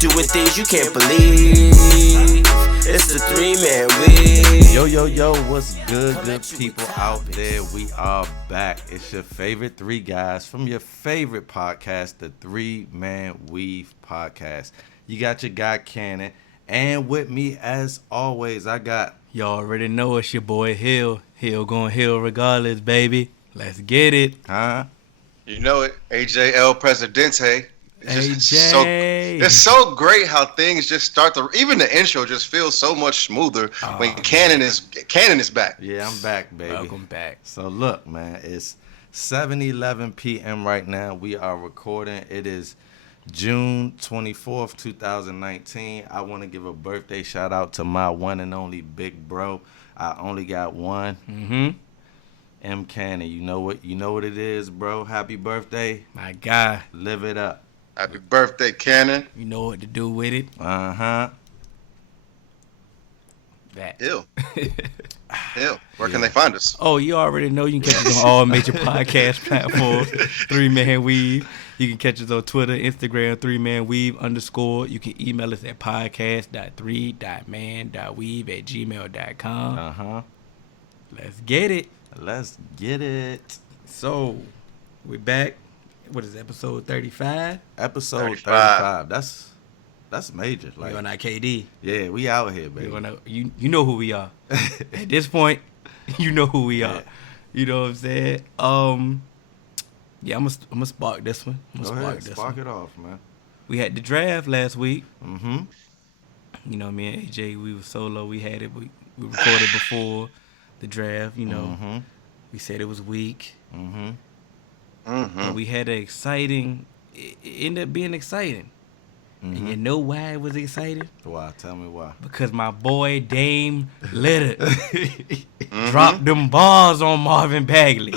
doing things you can't believe. It's the 3-man week. Yo, what's good people out there? We are back. It's your favorite three guys from your favorite podcast, the 3-Man Weave podcast. You got your guy Cannon, and with me as always, I got... Y'all already know it's your boy Hill. Hill going Hill regardless, baby. Let's get it. Huh? You know it, AJ El Presidente. AJ. It's so great how things just start to. Even the intro just feels so much smoother when Cannon is back. Yeah, I'm back, baby. Welcome back. So look, man, it's 7:11 p.m. right now. We are recording. It is June 24th, 2019. I want to give a birthday shout out to my one and only big bro. I only got one. M. Cannon, you know what it is, bro. Happy birthday. My guy. Live it up. Happy birthday, Cannon. You know what to do with it. Uh-huh. That. Hill. Where can they find us? Oh, you already know you can catch us on all major podcast platforms. 3-Man Weave. You can catch us on Twitter, Instagram, 3-Man Weave _ You can email us at podcast.3.man.weave@gmail.com. Uh-huh. Let's get it. Let's get it. So, we're back. What is it, episode 35? Episode 35. That's major. We on that KD. Yeah, we out here, baby. You know who we are. At this point, you know who we are. You know what I'm saying? Yeah, I'm gonna spark this one. Go ahead, spark it off, man. We had the draft last week. Mm-hmm. You know, me and AJ, we were solo. We had it. We recorded before the draft. You know, we said it was weak. But we had it ended up being exciting. And you know why it was exciting? Why? Tell me why. Because my boy Dame Lillard dropped them balls on Marvin Bagley.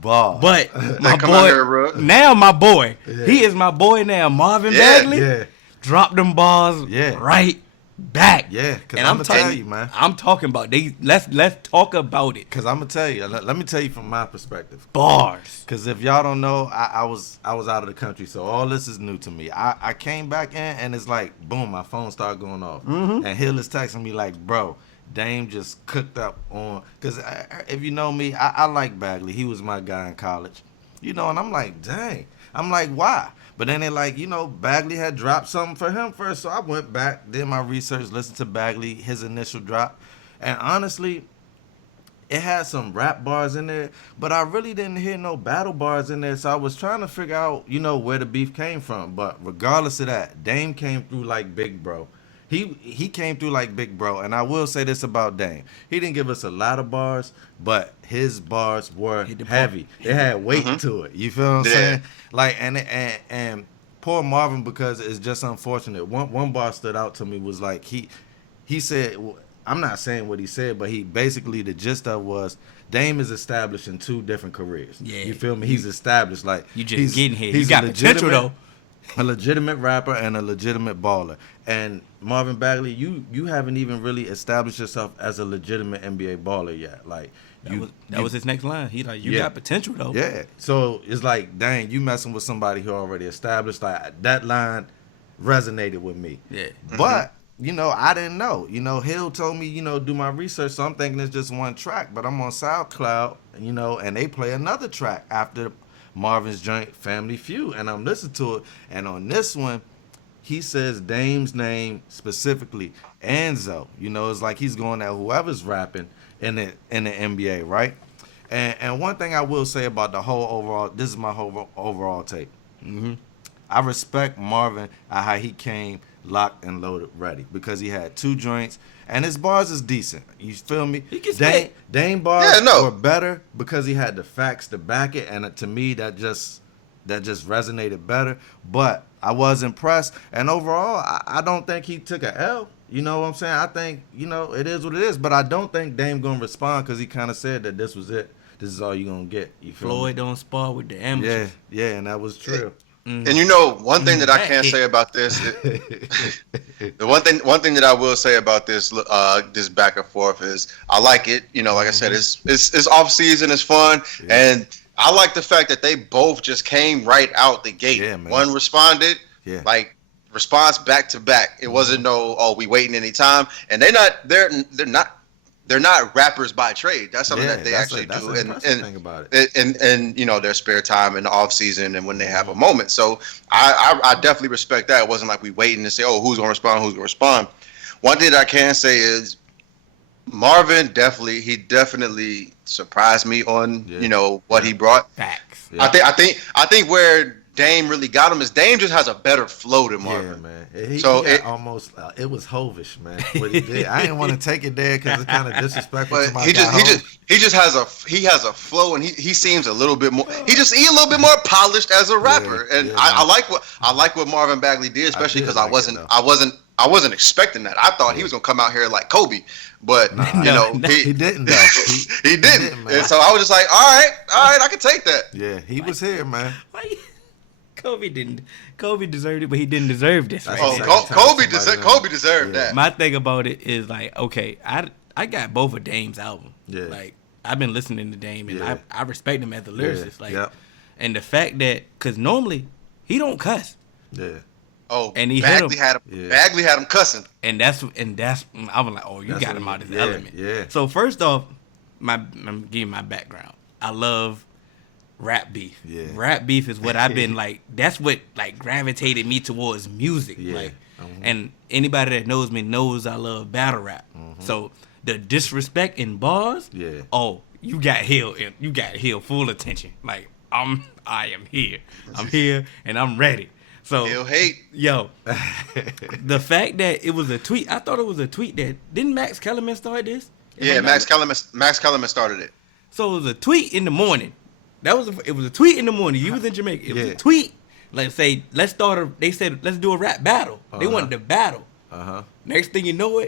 Ball. But my boy, my boy, he is my boy now. Marvin Bagley dropped them balls right back. Yeah, because I'm going to tell you, man. I'm talking about let's talk about it. Because I'm going to tell you, let me tell you from my perspective. Bars. Because if y'all don't know, I was out of the country, so all this is new to me. I came back in, and it's like, boom, my phone started going off. And Hill is texting me like, bro, Dame just cooked up on, because if you know me, I like Bagley. He was my guy in college. You know, and I'm like, dang. I'm like, why? But then they're like, Bagley had dropped something for him first. So I went back, did my research, listened to Bagley, his initial drop. And honestly, it had some rap bars in there, but I really didn't hear no battle bars in there. So I was trying to figure out, where the beef came from. But regardless of that, Dame came through like big bro. He came through like big bro, and I will say this about Dame. He didn't give us a lot of bars, but his bars were heavy. They had weight to it. You feel what I'm saying? Like, and poor Marvin, because it's just unfortunate. One bar stood out to me was like, he said, I'm not saying what he said, but he basically, the gist of was, Dame is established in two different careers. Yeah. You feel me? He's established. Like, you just getting here. He's you got potential, though. A legitimate rapper and a legitimate baller. And Marvin Bagley, you haven't even really established yourself as a legitimate NBA baller yet. Like that was his next line. He like, you got potential though. Yeah. So it's like, dang, you messing with somebody who already established. Like, that line resonated with me. Yeah. But I didn't know. Hill told me, do my research. So I'm thinking it's just one track. But I'm on SoundCloud, and they play another track after Marvin's joint, Family Feud, and I'm listening to it, and on this one, he says Dame's name specifically, Enzo. It's like he's going at whoever's rapping in the NBA, right? And one thing I will say about the whole overall, this is my whole overall take. I respect Marvin at how he came locked and loaded ready, because he had two joints, and his bars is decent. You feel me? Dame bars were better because he had the facts to back it, and to me that just resonated better. But I was impressed, and overall I don't think he took a L. You know what I'm saying? I think it is what it is, but I don't think Dame gonna respond, because he kind of said that this was it. This is all you gonna get. You feel Floyd me? Don't spar with the amateurs. Yeah, and that was true. And one thing that I can't say about this, the one thing that I will say about this this back and forth is I like it. Like I said, it's off season, it's fun, and I like the fact that they both just came right out the gate. Yeah, man. One responded, like response back to back. It wasn't we waiting any time. And they're not rappers by trade. That's something that they actually do. And thing about it. And their spare time in the off season and when they have a moment. So I definitely respect that. It wasn't like we waiting to say, who's gonna respond. One thing that I can say is Marvin definitely surprised me on what he brought. Facts. Yeah. I think where Dame really got him is Dame just has a better flow than Marvin. Yeah, man. It was Hovish, man. What he did. I didn't want to take it there because it's kind of disrespectful to my guy. He just has a flow, and he seems a little bit more. He a little bit more polished as a rapper, and I like what Marvin Bagley did, especially because I wasn't expecting that. I thought he was gonna come out here like Kobe, but he didn't though. He didn't, and so I was just like, all right, I can take that. Yeah, he was here, man. Kobe deserved it, but he didn't deserve this. Right Kobe deserved that. My thing about it is like, okay, I got both of Dame's albums. Yeah. Like I've been listening to Dame, and I respect him as a lyricist. Yeah. Like, and the fact that because normally he don't cuss. Yeah. Oh, and he Bagley had him cussing, and that's I was like, you got him out of his element. Yeah. So first off, I'm giving my background. I love rap beef. Yeah. Rap beef is what I've been like. That's what like gravitated me towards music. Yeah. Like, and anybody that knows me knows I love battle rap. So the disrespect in bars. Yeah. Oh, you got Hill. You got Hill full attention. Like I am here. I'm here and I'm ready. So Hill hate. Yo, the fact that it was a tweet. I thought it was a tweet that didn't Max Kellerman start this? Yeah, Max Kellerman started it. So it was a tweet in the morning. It was a tweet in the morning. You was in Jamaica. It was a tweet. Let's say let's do a rap battle. They wanted to battle. Next thing you know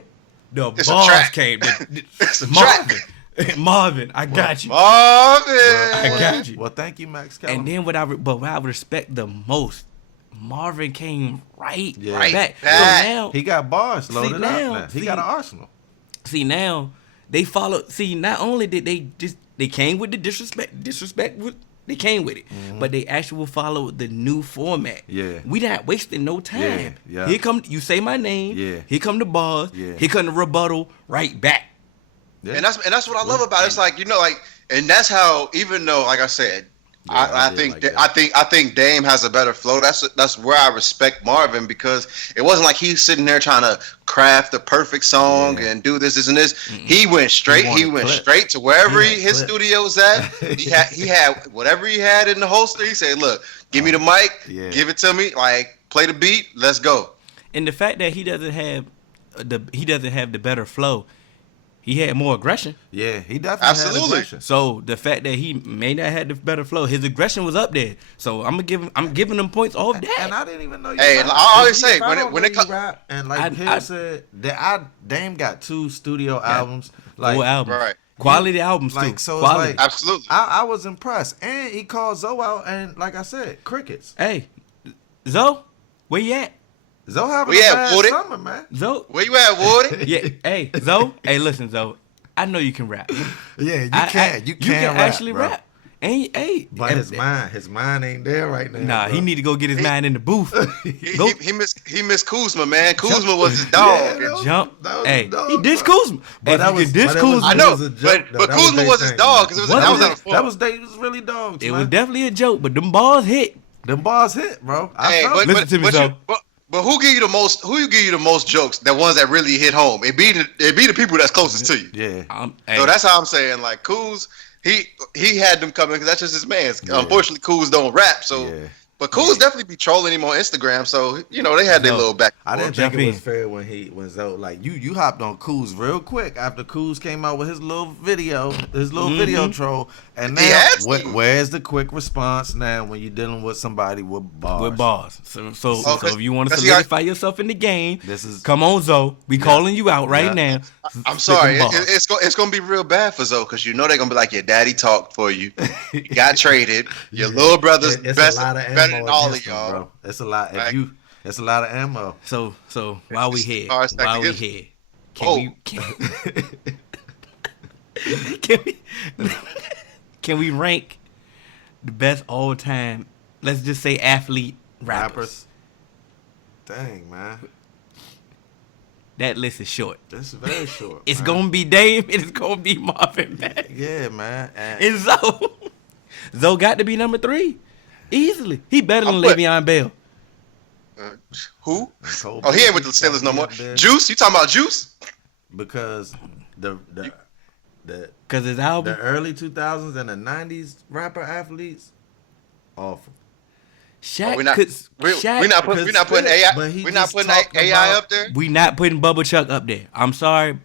the bars came. It's a Marvin, I got you. Marvin, I got you. Well, thank you, Max Kellerman. And then what I respect the most, Marvin came right back. So now he got bars loaded up now. He got an arsenal. See now they follow. See, not only did they came with the disrespect. They came with it, but they actually follow the new format. Yeah, we not wasting no time. Yeah. Here come you say my name. Yeah. Here come the bars. Yeah. Here come the rebuttal right back. Yeah. And that's what I love about it. It's like and that's how, even though, like I said, I think Dame has a better flow. That's where I respect Marvin, because it wasn't like he's sitting there trying to craft the perfect song and do this and this. He went straight. He went straight to wherever his studio's at. He had whatever he had in the holster. He said, "Look, give me the mic, give it to me. Like, play the beat, let's go." And the fact that he doesn't have the better flow. He had more aggression. Yeah, he definitely had aggression. So the fact that he may not have the better flow, his aggression was up there. So I'm giving him points off that. And I didn't even know. I always say when it comes rap, and like Hill said, that Dame got 2 studio albums, like full albums, right? Quality albums like, too. So quality. Like, absolutely. I was impressed, and he called Zoe out, and like I said, crickets. Hey, Zoe, where you at? Zoe having a bad summer, man. Zoe, where you at, Woody? Yeah, hey, Zoe. Hey, listen, Zoe. I know you can rap. Yeah, you can rap, actually rap. And but his mind ain't there right now. Nah, bro. He need to go get his mind in the booth. He missed Kuzma, man. Kuzma was his dog. He dissed Kuzma. But I know, but Kuzma was his dog, because that was really dogs. It was definitely a joke, but them balls hit. Them balls hit, bro. Listen to me, Zoe. But who give you the most? Who give you the most jokes? The ones that really hit home. It be the people that's closest to you. Yeah. So that's how I'm saying. Like Kuz, he had them coming because that's just his man. Yeah. Unfortunately, Kuz don't rap. So, but Kuz definitely be trolling him on Instagram. So they had their little back. I didn't think it was fair when Zoe, like you hopped on Kuz real quick after Kuz came out with his little video, video troll. And now, where's the quick response now when you're dealing with somebody with bars? So if you want to solidify yourself in the game, come on, Zoe. We calling you out right now. I'm sorry. It's gonna be real bad for Zoe, because they're gonna be like, your daddy talked for you. You got traded. Your little brother's better than all of y'all. Bro. It's a lot. It's a lot of ammo. So while we here, can we rank the best all time, let's just say athlete rappers? thing, man. That list is short. It's very short. It's man. gonna be Dame and it's gonna be Marvin Bagley. Yeah, man. And Zoe got to be number 3. Easily. He better than Le'Veon Bell. Who? Oh, he ain't with the Steelers no more. Juice? You talking about Juice? Because Cause his album. the early 2000s and the 90s rapper athletes, awful. Shaq we're not putting AI. We're not putting AI up there. We not putting Bubba Chuck up there. I'm sorry.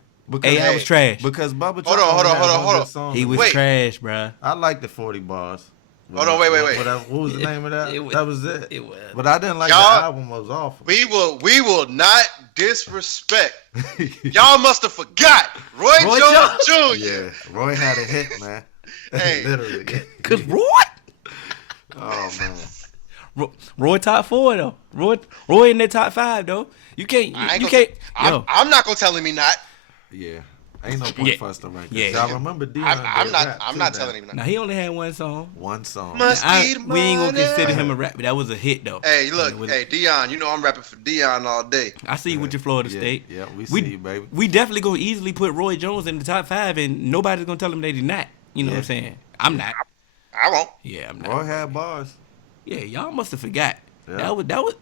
AI was trash. Because Bubba Chuck Hold on. He was trash, bruh. I like the 40 bars. Hold on, wait. What was the name of that? That was it. It was. But I didn't like the album. Was awful. We will not disrespect. Y'all must have forgot Roy Jones Jr. Yeah, Roy had a hit, man. Hey. Literally. Cause Roy. Oh man. Roy top 4 though. Roy in the top 5 though. You can't. I'm not gonna tell him he not. Yeah. Ain't no point for us to rank this. Yeah. I remember Dion. I'm not telling him that. Now he only had one song. We ain't gonna consider him a rapper. That was a hit though. Hey, look, Dion. You know I'm rapping for Dion all day. I see you with your Florida State. Yeah, we see you, baby. We definitely gonna easily put Roy Jones in the top 5, and nobody's gonna tell him that he's not. You know what I'm saying? I'm not. I won't. Yeah, I'm not. Roy had bars. Yeah, y'all must have forgot. Yeah.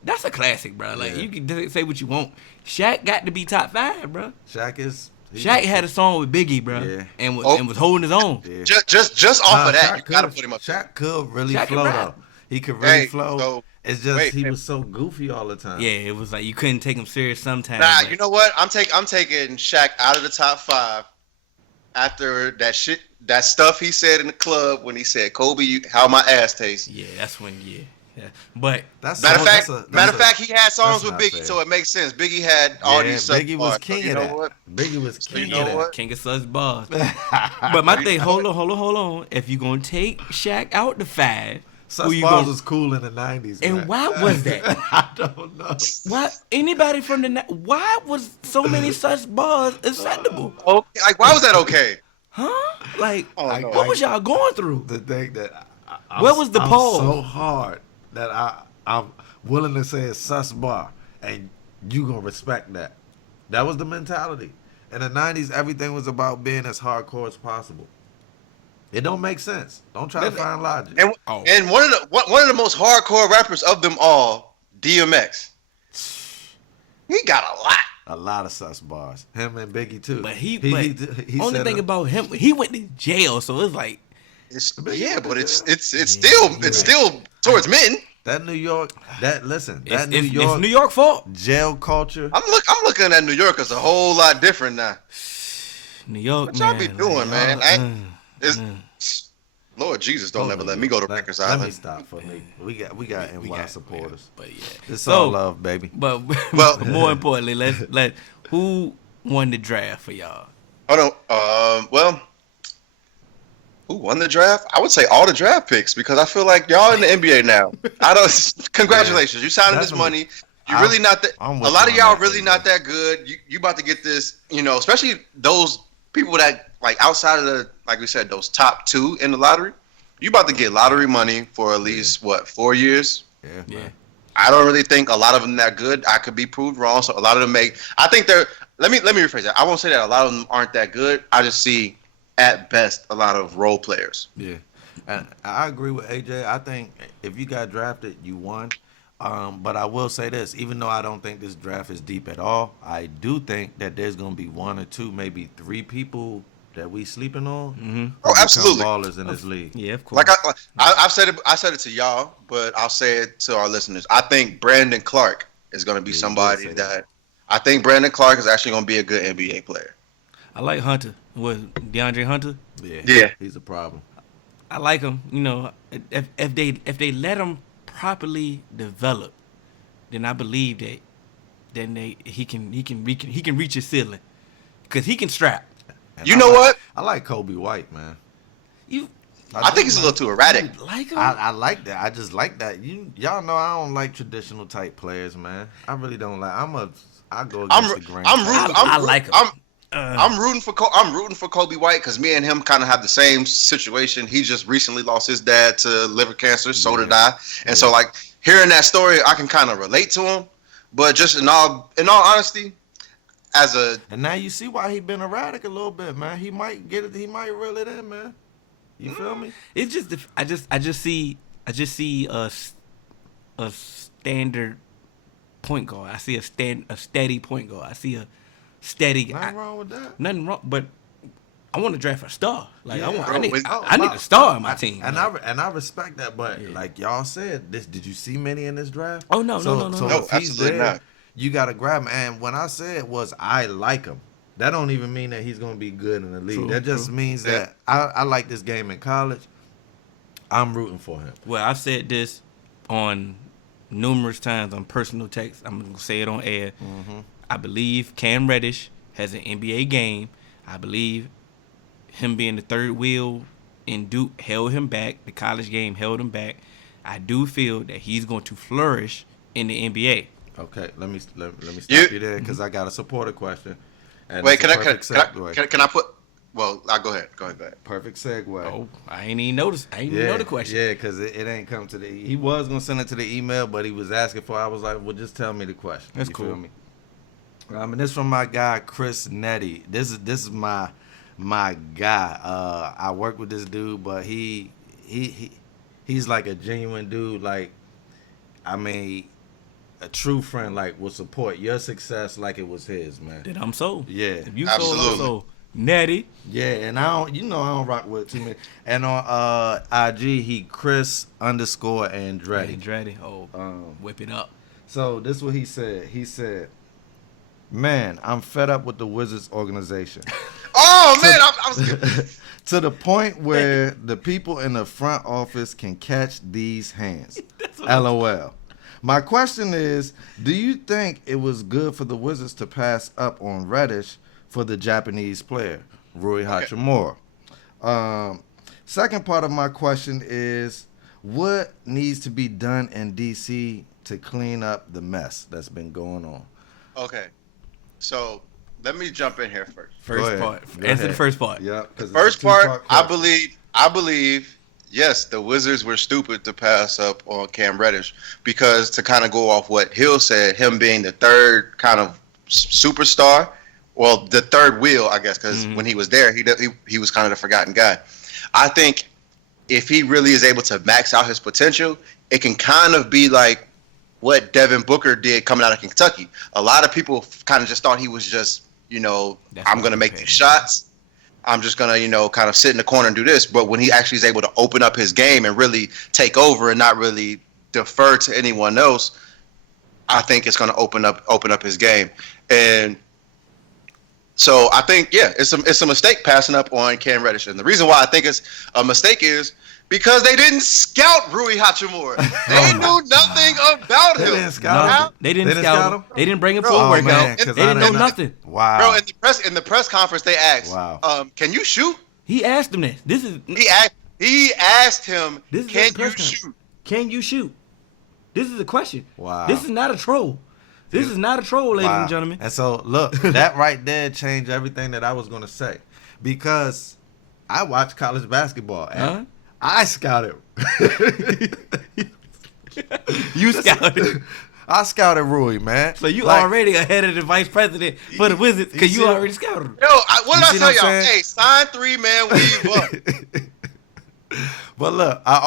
That's a classic, bro. Like you can say what you want. Shaq got to be top 5, bro. Shaq had a song with Biggie, bro, and was holding his own. Yeah. Just off of that, you gotta put him up. Shaq could really flow though. He could really flow. So, it's just he was so goofy all the time. Yeah, it was like you couldn't take him serious sometimes. Nah, you know what? I'm taking Shaq out of the top 5 after that stuff he said in the club when he said, "Kobe, how my ass tastes." Yeah, that's when. Yeah. But matter of fact, he had songs with Biggie, fair. So it makes sense. Biggie had all these. Biggie was king of that. Biggie was king of that. King of such bars. But my thing, hold on. If you gonna take Shaq out the 5, such bars was cool in the 90s. And man. why was that? I don't know. Why anybody from why was so many such bars acceptable? Okay, like why was that okay? Huh? Like what was y'all going through? The thing that where was the pause? So hard that I'm willing to say it's sus bar, and you gonna respect that. That was the mentality. In the 90s, everything was about being as hardcore as possible. It don't make sense. Don't try to find logic. And one of the most hardcore rappers of them all, DMX. He got a lot of sus bars. Him and Biggie too. But he only thing about him, he went to jail, so it's like. It's still towards men. That New York, it's New York fault. Jail culture. I'm looking at New York as a whole lot different now. New York, what y'all be doing, man? Lord Jesus, don't ever let me go to Rikers Island. Let me stop for me. We got NY supporters. But yeah, it's all love, baby. But more importantly, let who won the draft for y'all? Hold on. Who won the draft? I would say all the draft picks because I feel like y'all in the NBA now. Congratulations, you signed this money. You really not that. A lot of y'all really not that good. You about to get this. Especially those people that like outside of the, like we said, those top 2 in the lottery. You about to get lottery money for at least 4 years? Yeah. I don't really think a lot of them that good. I could be proved wrong. So a lot of them I think they're. Let me rephrase that. I won't say that a lot of them aren't that good. I just see, at best, a lot of role players. Yeah, and I agree with AJ. I think if you got drafted, you won. But I will say this, even though I don't think this draft is deep at all, I do think that there's going to be 1 or 2, maybe 3 people that we sleeping on. Mm-hmm. Oh, absolutely. Ballers in this league. Yeah, of course. Like I said it to y'all, but I'll say it to our listeners. I think Brandon Clark is going to be somebody that I think Brandon Clark is actually going to be a good NBA player. I like Hunter. What, DeAndre Hunter? Yeah. He's a problem. I like him. If they let him properly develop, then I believe that he can reach his ceiling because he can strap. And you know what? I like Kobe White, man. I think he's a little too erratic. You like him? I like that. I just like that. Y'all know I don't like traditional type players, man. I really don't like. I go against the grain. I like him. I'm rooting for Kobe White because me and him kind of have the same situation. He just recently lost his dad to liver cancer. So did I. And so like hearing that story, I can kind of relate to him. But just in all honesty, and now you see why he been erratic a little bit, man. He might get it. He might reel it in, man. You feel me? It's just I just see a standard point guard. I see a steady point guard. I see a steady. Nothing wrong with that. Nothing wrong, but I want to draft a star. Like Yeah, I need a star on my team. And I respect that, but like y'all said, did you see many in this draft? Oh no. So if he's absolutely there, not. you gotta grab him. And when I said was I like him, that don't even mean that he's gonna be good in the league. True, that just means that I like this game in college. I'm rooting for him. Well, I've said this on numerous times on personal text. I'm gonna say it on air. Mm-hmm. I believe Cam Reddish has an NBA game. I believe him being the third wheel in Duke held him back. The college game held him back. I do feel that he's going to flourish in the NBA. Okay, let me stop you there because I got a supporter question. And Wait, can I put? Well, I'll go ahead. Go ahead. Perfect segue. Oh, I ain't even noticed. I ain't even know the question. Yeah, because it ain't come to the. He was gonna send it to the email, but he was asking for. I was like, well, just tell me the question. That's you cool. Feel me? And this from my guy Chris Nettie. This is my guy. I work with this dude, but he's like a genuine dude. Like, I mean, a true friend. Like, will support your success like it was his, man. Then I'm sold. Yeah, If you Absolutely. sold, I'm sold. Natty. yeah. And I don't rock with too many. And on IG, he Chris_Andretti. Andretti. Oh, whip it up. So this is what he said. He said, "Man, I'm fed up with the Wizards organization." Oh man, I was To the point where the people in the front office can catch these hands. LOL. My question is, do you think it was good for the Wizards to pass up on Reddish for the Japanese player, Rui Hachimura? Second part of my question is, what needs to be done in D.C. to clean up the mess that's been going on? Okay, so let me jump in here first. First part. Answer the first part. Yeah. First part, I believe, yes, the Wizards were stupid to pass up on Cam Reddish because to kind of go off what Hill said, him being the third kind of superstar, well, the third wheel, I guess, because when he was there, he was kind of the forgotten guy. I think if he really is able to max out his potential, it can kind of be like what Devin Booker did coming out of Kentucky. A lot of people kind of just thought he was just, I'm going to make these shots. I'm just going to, kind of sit in the corner and do this. But when he actually is able to open up his game and really take over and not really defer to anyone else, I think it's going to open up his game. And so I think, it's a mistake passing up on Cam Reddish. And the reason why I think it's a mistake is because they didn't scout Rui Hachimura. They knew nothing about him. They didn't scout him. They didn't scout him. They didn't bring him for a workout. Man, they didn't know nothing. Wow. Bro, in the press conference, they asked, "Can you shoot?" He asked him that. He asked him, This is "Can the press you conference. shoot?" Can you shoot? This is a question. Wow. This is not a troll. This is not a troll, ladies and gentlemen. And so, look, that right there changed everything that I was going to say. Because I watch college basketball. And I scouted. You scouted. I scouted Rui, man. So you already ahead of the vice president for the Wizards because you already scouted him. Yo, what did I tell y'all? saying? Hey, sign 3 man, leave up. But look, I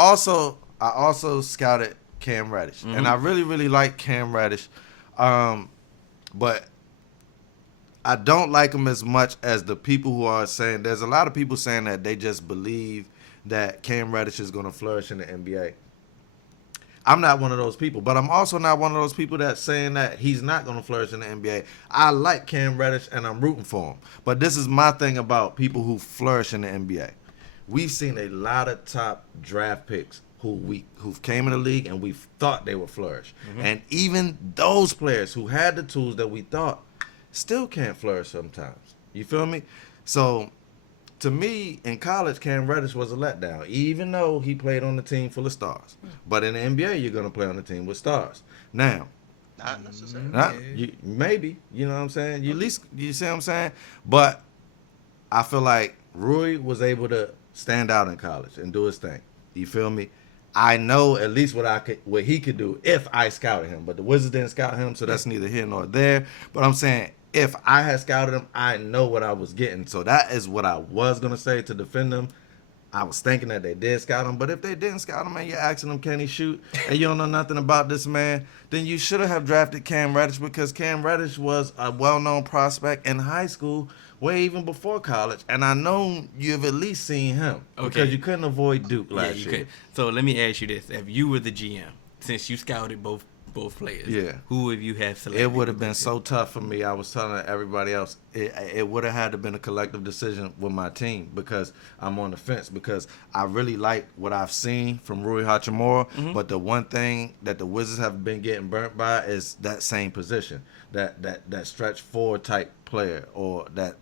also scouted Cam Reddish. And I really, really like Cam Reddish. But I don't like him as much as the people who are saying. There's a lot of people saying that they just believe that Cam Reddish is going to flourish in the NBA. I'm not one of those people, but I'm also not one of those people that's saying that he's not going to flourish in the NBA. I like Cam Reddish, and I'm rooting for him. But this is my thing about people who flourish in the NBA. We've seen a lot of top draft picks who came in the league and we thought they would flourish. And even those players who had the tools that we thought still can't flourish sometimes. You feel me? So, to me, in college, Cam Reddish was a letdown, even though he played on the team full of stars. But in the NBA, you're going to play on the team with stars. Now, Not necessarily. maybe, you know what I'm saying? You see what I'm saying? But I feel like Rui was able to stand out in college and do his thing. You feel me? I know at least what he could do if I scouted him. But the Wizards didn't scout him, so that's neither here nor there. But I'm saying if I had scouted him, I know what I was getting. So that is what I was gonna say to defend him. I was thinking that they did scout him, but if they didn't scout him and you're asking him, can he shoot, and you don't know nothing about this man, then you should have drafted Cam Reddish, because Cam Reddish was a well-known prospect in high school, way even before college, and I know you've at least seen him because you couldn't avoid Duke last year. Could. So let me ask you this: if you were the GM, since you scouted both players, who would you have selected? It would have been so tough for me. I was telling everybody else, it would have had to been a collective decision with my team, because I'm on the fence, because I really like what I've seen from Rui Hachimura, but the one thing that the Wizards have been getting burnt by is that same position, that stretch 4 type player, or that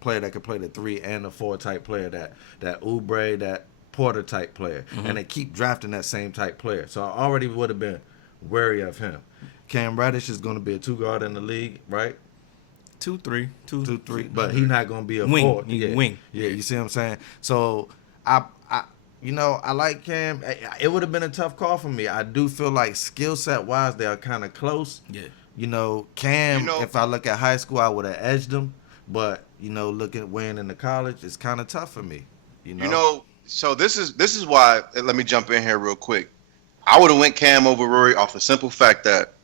player that could play the 3 and the 4 type player, that Oubre, that Porter type player, and they keep drafting that same type player. So I already would have been wary of him. Cam Reddish is going to be a 2 guard in the league, right? 2-3, 2-3, but he's not going to be a wing. 4. Wing. Yeah, you see what I'm saying? So I like Cam. It would have been a tough call for me. I do feel like skill set wise they are kind of close. Yeah. Cam. If I look at high school, I would have edged him, but looking at weighing in the college, it's kind of tough for me. So this is why. Let me jump in here real quick. I would have went Cam over Rory off the simple fact that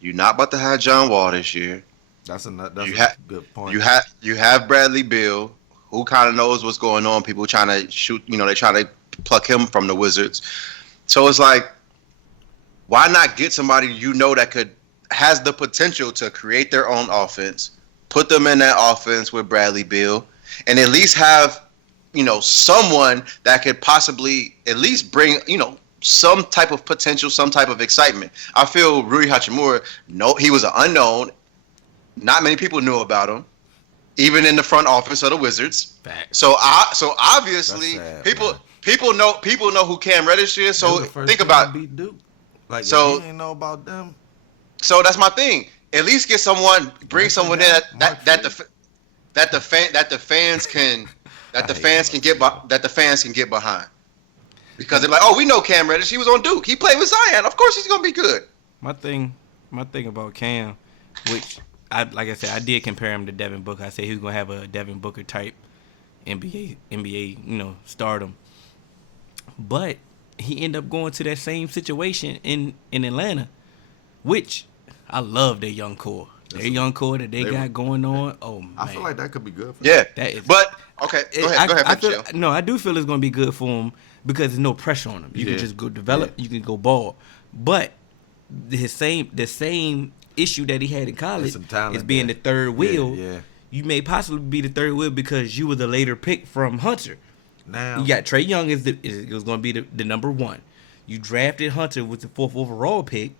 you're not about to have John Wall this year. That's a good point. You have Bradley Beal, who kind of knows what's going on. People trying to shoot, they try to pluck him from the Wizards. So it's like, why not get somebody that has the potential to create their own offense, put them in that offense with Bradley Beal, and at least have someone that could possibly at least bring some type of potential, some type of excitement. I feel Rui Hachimura, he was an unknown. Not many people knew about him, even in the front office of the Wizards. Fact. So obviously people know who Cam Reddish is. So think about beat Duke. Like, so you didn't know about them. So that's my thing. At least get someone, bring someone in that the fans can get behind. Because they're like, oh, we know Cam Reddish. He was on Duke. He played with Zion. Of course he's going to be good. My thing about Cam, which, like I said, I did compare him to Devin Booker. I said he was going to have a Devin Booker type NBA, stardom. But he ended up going to that same situation in Atlanta, which I love their young core. Their young core that they got going on. Oh, man. I feel like that could be good for them. That is, but, okay, go ahead. I do feel it's going to be good for him, because there's no pressure on him. You can just go develop. You can go ball. But the same issue that he had in college is being the third wheel. You may possibly be the third wheel because you were the later pick from Hunter. Now you got Trae Young is going to be the number 1. You drafted Hunter with the 4th overall pick.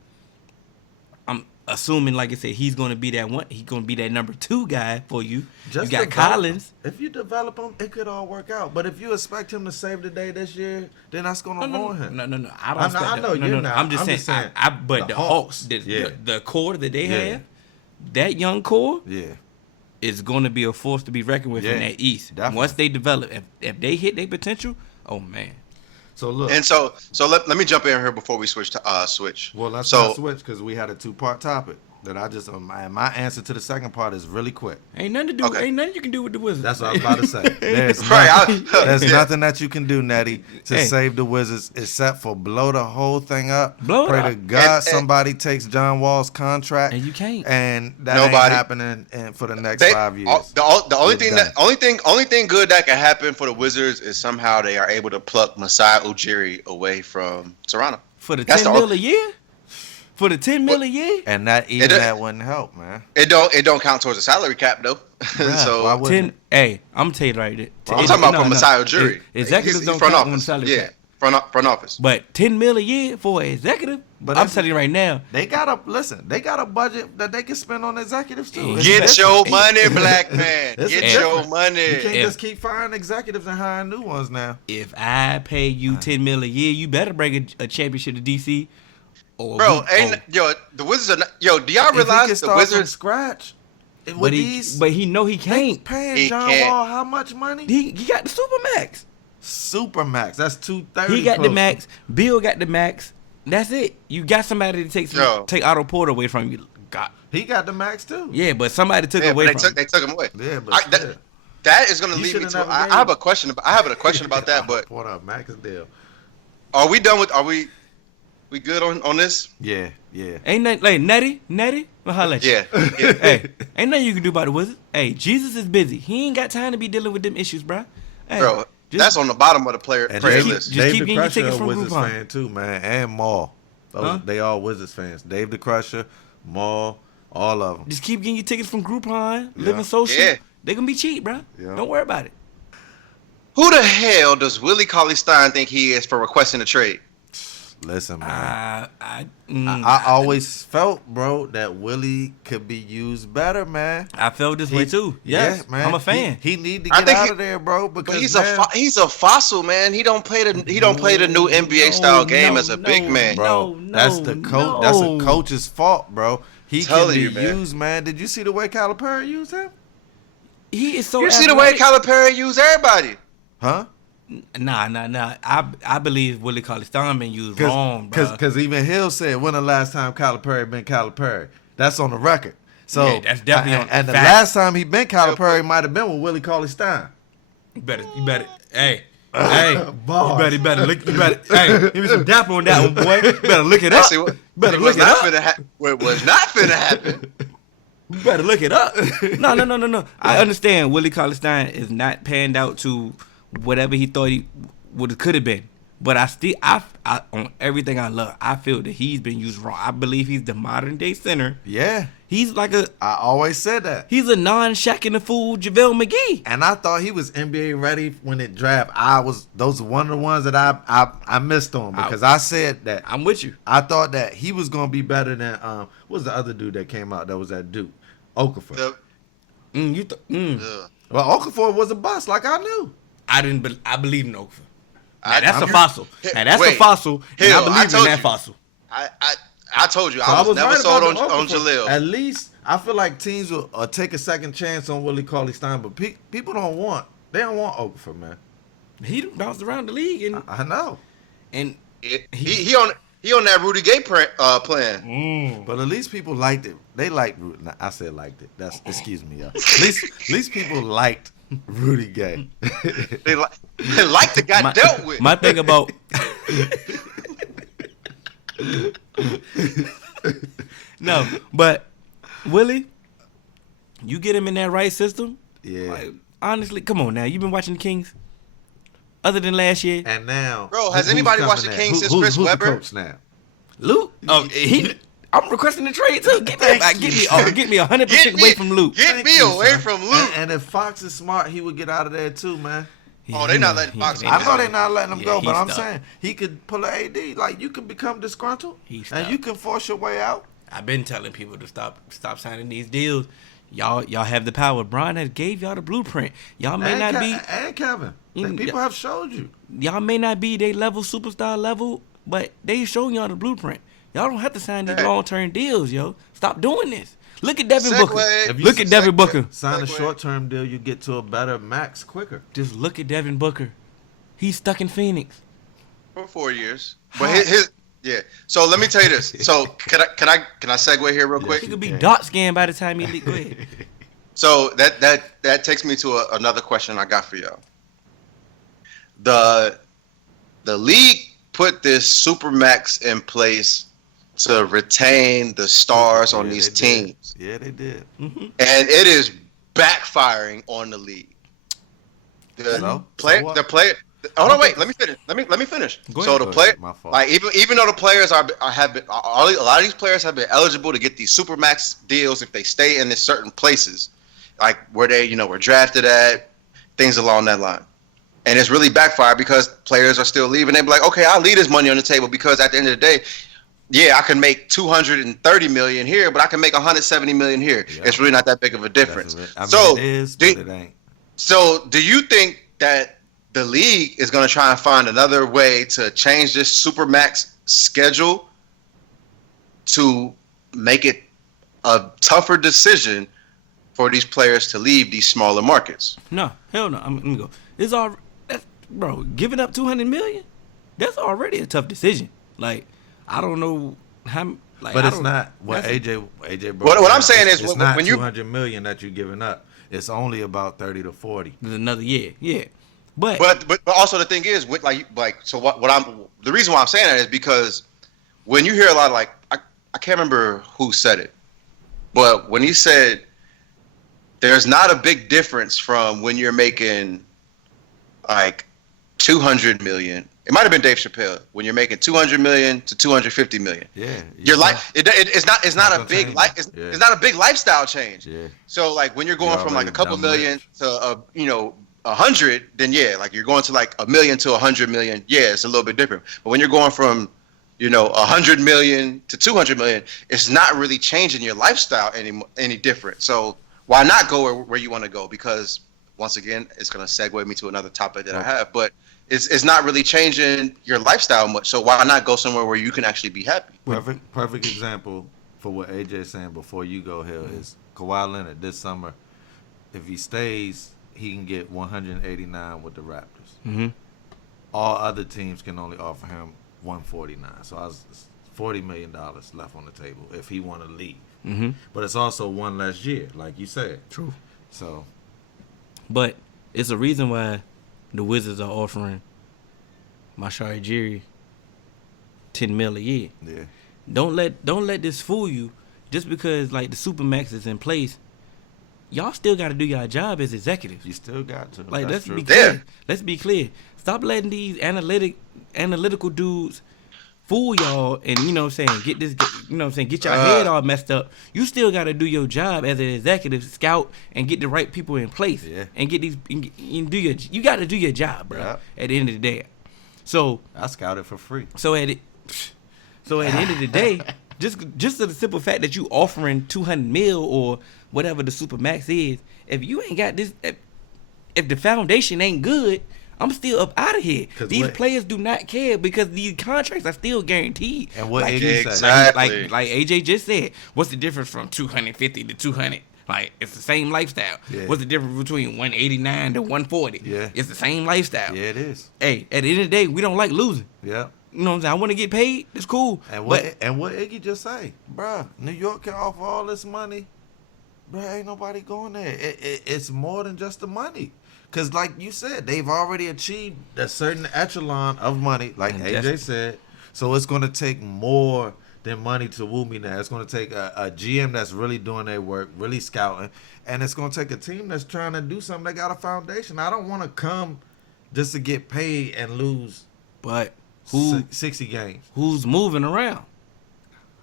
I'm assuming, like I said, he's going to be that one. He's going to be that number 2 guy for you. You got Collins. If you develop him, it could all work out. But if you expect him to save the day this year, then that's going to ruin him. No. I don't expect that. I know you're not. I'm just saying. But the Hawks, the core that they have, that young core, is going to be a force to be reckoned with in that East. Definitely. Once they develop, if they hit their potential, oh man. So look, and so let me jump in here before we switch to switch. Well, let's not switch, because we had a 2-part topic that I just my answer to the second part is really quick. Ain't nothing to do. Ain't nothing you can do with the Wizards. That's what I was about to say. There's nothing that you can do, Nettie, to save the Wizards except for blow the whole thing up. Pray to God somebody takes John Wall's contract, and you can't. And that ain't happening for the next 5 years. The only thing good that can happen for the Wizards is somehow they are able to pluck Masai Ujiri away from Toronto for the $10 million a year. For the $10 million a year, and that wouldn't help, man. It don't count towards the salary cap though. So why wouldn't it? Hey, I'm gonna tell you right there. I'm talking about from Masai Ujiri. Executives don't count on the salary cap. Front office. But $10 million a year for an executive. But I'm telling you right now, they got a budget that they can spend on executives too. Get your money, black man. Get your money. You can't just keep firing executives and hiring new ones now. If I pay you $10 million a year, you better bring a championship to DC. Bro, the Wizards are not, do y'all realize the Wizards from scratch? But he know he can't. Paying John Wall how much money? He got the Supermax. Supermax. That's 230. He got close. the max. Bill got the max. That's it. You got somebody to take Otto Porter away from you. God. He got the max too. Yeah, but somebody took it away from him. They took him away. Yeah, but that is going to lead me to. I have a question. I have a question about that. But Porter max deal. Are we done with? Are we good on this? Yeah. Ain't nothing like Nettie. I'll holler at you. Yeah. Hey, ain't nothing you can do about the Wizards. Hey, Jesus is busy. He ain't got time to be dealing with them issues, bro. Hey, Bro, that's on the bottom of the prayer list. Just Dave keep the getting your Crusher tickets a from Wizards Groupon. fan too, man, and Maul. They all Wizards fans. Dave the Crusher, Maul, all of them. Just keep getting your tickets from Groupon, Living Social. Yeah. They gonna be cheap, bro. Yeah. Don't worry about it. Who the hell does Willie CauleyStein think he is for requesting a trade? Listen, man. I I always felt, bro, that Willie could be used better, man. felt this way too. Yes, man. I'm a fan. He need to get out of there, bro. Because But he's a fossil, man. He don't play the new NBA style game as a big man. Bro, that's the coach. That's a coach's fault, bro. He can be used, man. Did you see the way Calipari used him? He is so. You see the way Calipari used everybody. Huh? Nah. I believe Willie CauleyStein been used wrong, bro. Because even Hill said, when the last time Calipari been Calipari? That's on the record. So Yeah, that's definitely on and the fact. last time he been Calipari might have been with Willie CauleyStein. You better. Hey, Bars. you better look. Hey, give me some dap on that one, boy. You better look it up. Actually, Better look it up. What was not finna happen. You better look it up. No. I understand Willie CauleyStein is not panned out to whatever he thought he could have been. But I on everything I love, I feel that he's been used wrong. I believe he's the modern day center. Yeah. He's like I always said that. he's a non-Shaq in the fool JaVale McGee. And I thought he was NBA ready when it draft. Those are one of the ones that I missed on because I said that. I'm with you. I thought that he was gonna be better than what was the other dude that came out that was at Duke? Okafor. Well, Okafor was a bust, like I knew. I believe in Okafor. I- That's I'm- a fossil. Now that's a Wait, fossil. And Hill, I believe in told that you. fossil. I told you So I was never right sold about on the Okafor. Jaleel. At least I feel like teams will take a second chance on Willie CauleyStein, but people don't want Okafor, man. He bounced around the league and I know. He on that Rudy Gay plan. But at least people liked it. They liked Rudy. Nah, I said liked it. Excuse me, y'all. At least people liked Rudy Gay. They like the guy dealt with. My thing about no, but Willie, you get him in that right system. Yeah. Like, honestly, come on now. You've been watching the Kings, other than last year. And now, Bro, has who's anybody coming watched the in? Kings since Who's Chris the Webber? coach now? Luke, I'm requesting a trade too. Get me 100% away from Luke. Get me away from Luke. And if Fox is smart, he would get out of there too, man. Oh, they not letting Fox go. I know they're not letting him go, but he's I'm stuck. saying he could pull an AD. Like, you can become disgruntled, He's and stuck. you can force your way out. I've been telling people to stop signing these deals. Y'all have the power. Brian has gave y'all the blueprint. Y'all may not be. And Kevin. People have showed you. Y'all may not be they level superstar level, but they showing y'all the blueprint. Y'all don't have to sign these long-term deals, yo. Stop doing this. Look at Devin Booker. Look at Devin Booker. Sign a short-term deal, you get to a better max quicker. Just look at Devin Booker. He's stuck in Phoenix. For 4 years. But yeah. So let me tell you this. So can I segue here real quick? He could be dark skinned by the time he leave. Go ahead. So that takes me to another question I got for y'all. The league put this Supermax in place to retain the stars on these teams. Yeah, they did. Mm-hmm. And it is backfiring on the league. The player. Hold on, wait. Let me finish. Let me finish. Go So ahead. the player, My fault. like even though the players a lot of these players have been eligible to get these Supermax deals if they stay in certain places, like where they were drafted at, things along that line. And it's really backfired because players are still leaving. They be like, okay, I'll leave this money on the table because at the end of the day, yeah, I can make $230 million here, but I can make $170 million here. Yeah. It's really not that big of a difference. It is, but it ain't. So do you think that the league is going to try and find another way to change this Supermax schedule to make it a tougher decision for these players to leave these smaller markets? No, hell no. Let me go. bro, giving up $200 million, that's already a tough decision. Like, I don't know how. Like, but it's not what AJ. What I'm saying is, it's not when you $200 million that you're giving up. It's only about 30 to 40. There's another year, yeah. But also the thing is, with the reason why I'm saying that is because when you hear a lot of, like, I can't remember who said it, but when he said there's not a big difference from when you're making like $200 million. It might have been Dave Chappelle when you're making $200 million to $250 million. Yeah, your life it's not a big it's not a big lifestyle change. Yeah. So like when you're going from like a couple million to 100, then yeah, like you're going to like $1 million to $100 million. Yeah, it's a little bit different. But when you're going from $100 million to $200 million, it's not really changing your lifestyle any different. So why not go where you want to go? Because once again, it's gonna segue me to another topic that I have, but it's not really changing your lifestyle much. So why not go somewhere where you can actually be happy? Perfect example for what AJ is saying before you go here is Kawhi Leonard this summer. If he stays, he can get 189 with the Raptors. Mm-hmm. All other teams can only offer him 149. So I was $40 million left on the table if he want to leave. Mm-hmm. But it's also one less year, like you said. True. So, but it's a reason why the Wizards are offering Mashari Ujiri $10 million a year. yeah. Don't let this fool you. Just because like the Supermax is in place, y'all still got to do your job as executives. You still got to. Like, That's let's be true. clear. Yeah. Let's be clear. Stop letting these analytical dudes fool y'all and, get your head all messed up. You still got to do your job as an executive, scout, and get the right people in place. Yeah. And get these, and you got to do your job, bro, Yeah. at the end of the day. So, I scouted for free. so at the end of the day, just to the simple fact that you offering $200 million or whatever the Supermax is, if you ain't got this, if the foundation ain't good, I'm still up out of here. These players do not care because these contracts are still guaranteed. And what like, Iggy said. Exactly. like AJ just said, what's the difference from 250 to 200? Like, it's the same lifestyle. Yeah. What's the difference between 189 to 140? Yeah. It's the same lifestyle. Yeah, it is. Hey, at the end of the day, we don't like losing. Yeah. You know what I'm saying? I want to get paid. It's cool. And what Iggy just say, bruh, New York can offer all this money. Bruh, ain't nobody going there. It's more than just the money. Because like you said, they've already achieved a certain echelon of money, like And AJ said. So it's going to take more than money to woo me now. It's going to take a GM that's really doing their work, really scouting. And it's going to take a team that's trying to do something that got a foundation. I don't want to come just to get paid and lose But 60 games. who's moving around?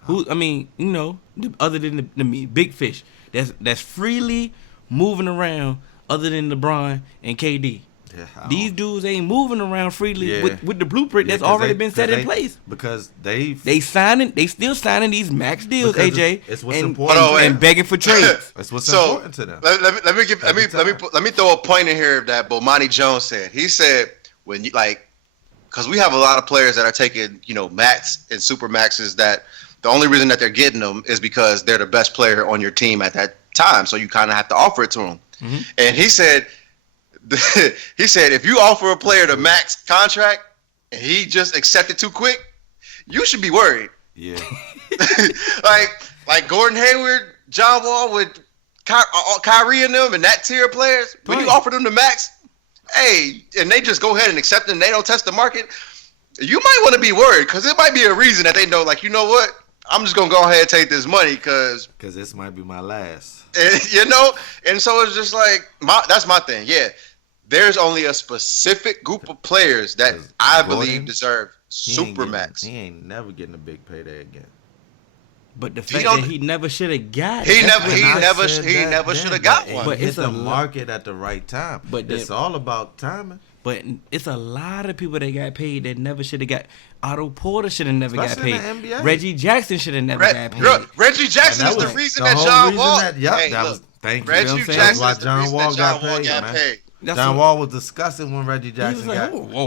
Other than the big fish that's freely moving around, other than LeBron and KD. Yeah, These dudes ain't moving around freely Yeah. with the blueprint that's 'cause already been set in place. Because they They still signing these max deals, Because AJ, it's what's and, important. Hold on, and begging for trades. That's what's So, important to them. Let me throw a point in here that Bomani Jones said. He said when you because we have a lot of players that are taking max and super maxes that the only reason that they're getting them is because they're the best player on your team at that time. So you kind of have to offer it to them. Mm-hmm. And he said if you offer a player the max contract and he just accepted too quick, you should be worried. Yeah. like Gordon Hayward, John Wall with Kyrie and them and that tier of players, when you Right. offer them the max, hey, and they just go ahead and accept it and they don't test the market, you might want to be worried because it might be a reason that they know, like, you know what, I'm just going to go ahead and take this money because This might be my last. and so it's just like, that's my thing. Yeah, there's only a specific group of players that I believe deserve Supermax. He ain't never getting a big payday again. But the fact that he never should have got it. He that's never what- should have got one. But But it's it's the a market at the right time. But It's all about timing. But it's a lot of people that got paid that never should have got. Otto Porter should have never Especially got in paid. the NBA. Reggie Jackson should have never got paid. Reggie Jackson And is that the was reason the that whole John reason Wall. that- yep, Hey, that look, was- thank you. Reggie You know what I'm saying? Jackson That's is why the reason that John Wall got man. paid. John Wall was disgusting when Reggie He was Jackson like, got. whoa,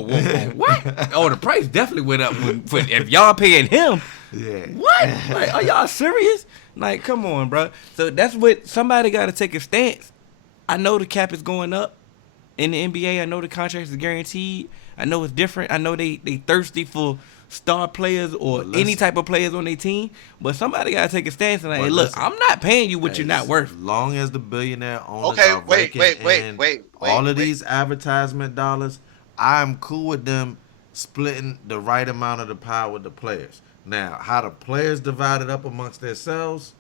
what? Oh, the price definitely went up if y'all paying him. Yeah. What? Like, are y'all serious? Like, come on, bro. So that's what somebody got to take a stance. I know the cap is going up, in the NBA. I know the contracts is guaranteed. I know it's different. I know they thirsty for star players or any type of players on their team. But somebody got to take a stance and like, hey, look, I'm not paying you what you're not worth. As long as the billionaire owners are wait. All of these advertisement dollars, I'm cool with them splitting the right amount of the pie with the players. Now, how the players divide it up amongst themselves,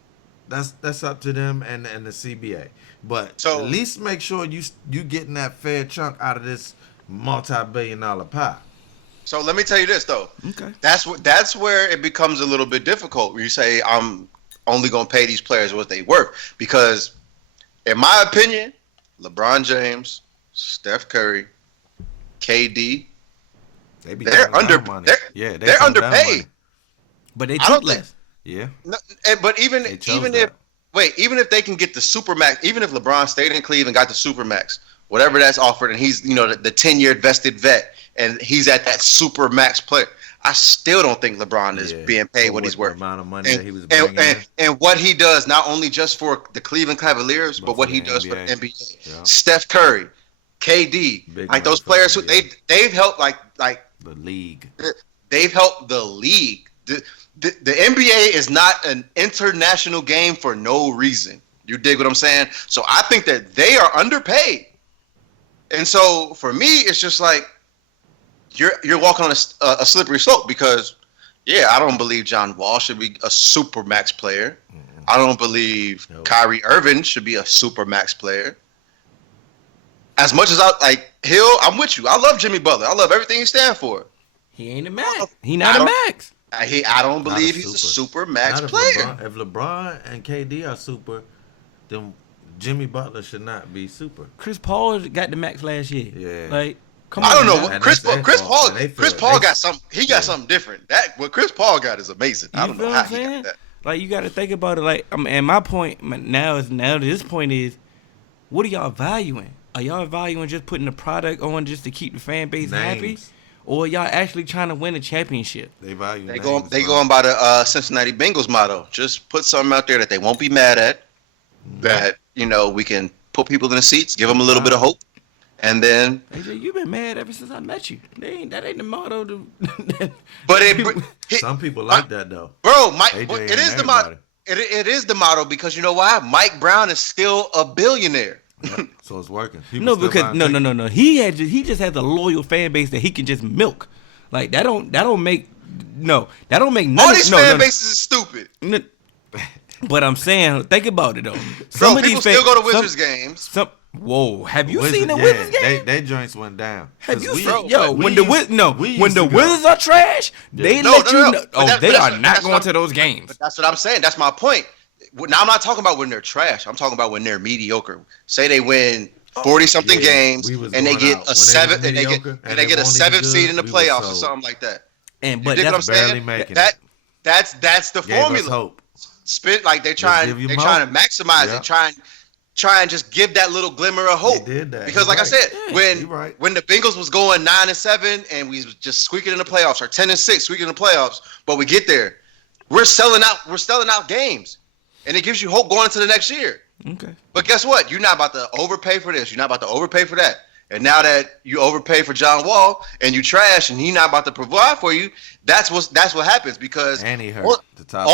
that's up to them and the CBA. But at least make sure you getting that fair chunk out of this multi-billion-dollar pie. So let me tell you this though. Okay. That's where it becomes a little bit difficult. Where you say I'm only gonna pay these players what they worth, because in my opinion, LeBron James, Steph Curry, KD, they're underpaid. But they took less. Yeah. No, but even if they can get the Supermax, even if LeBron stayed in Cleveland, got the Supermax, whatever that's offered, and he's the 10-year vested vet, and he's at that Supermax player, I still don't think LeBron is being paid what he's worth. The amount of money that he was bringing in. And what he does, not only just for the Cleveland Cavaliers, but what he does for the NBA. Yeah. Steph Curry, KD, like those players who they've helped like the league. They've helped the league. The NBA is not an international game for no reason. You dig what I'm saying? So I think that they are underpaid. And so for me, it's just like you're walking on a slippery slope, because I don't believe John Wall should be a Supermax player. I don't believe Kyrie Irving should be a Supermax player. As much as I like Hill, I'm with you. I love Jimmy Butler. I love everything he stands for. He ain't a max. He not a max. I don't believe he's a super max player. If LeBron and KD are super, then Jimmy Butler should not be super. Chris Paul got the max last year. Yeah. Like, come on. I don't know. Chris Paul got something. He got something different. What Chris Paul got is amazing. I don't know how he got that. Like, you got to think about it. Like, and my point now to this point is, what are y'all valuing? Are y'all valuing just putting the product on just to keep the fan base happy? Or y'all actually trying to win a championship? They value. They going by the Cincinnati Bengals motto. Just put something out there that they won't be mad at. That we can put people in the seats, give them a little bit of hope, and then. AJ, you've been mad ever since I met you. That ain't the motto. But some people like that though, bro. It is the motto. It is the motto, because you know why? Mike Brown is still a billionaire. Yep. So it's working. No. He just has a loyal fan base that he can just milk. Like that don't make none. All these fan bases is stupid. But I'm saying, think about it though. Some of people still go to Wizards games. Have you seen the Wizards game? They joints went down. Have you seen? When the Wizards are trash, they let you know. Oh, they are not going to those games. But that's what I'm saying. That's my point. Now I'm not talking about when they're trash. I'm talking about when they're mediocre. Say they win 40-something games and they get a 7th and they get a 7th seed in the playoffs or something like that. But that's barely making it. That's the formula. Spit like they're trying to maximize it, try and just give that little glimmer of hope. They did that. Because like I said, when the Bengals was going 9-7 and we was just squeaking in the playoffs, or 10-6 squeaking in the playoffs, but we get there, we're selling out games. And it gives you hope going into the next year. Okay. But guess what? You're not about to overpay for this. You're not about to overpay for that. And now that you overpay for John Wall and you trash and he's not about to provide for you, that's what happens, because and he hurt the top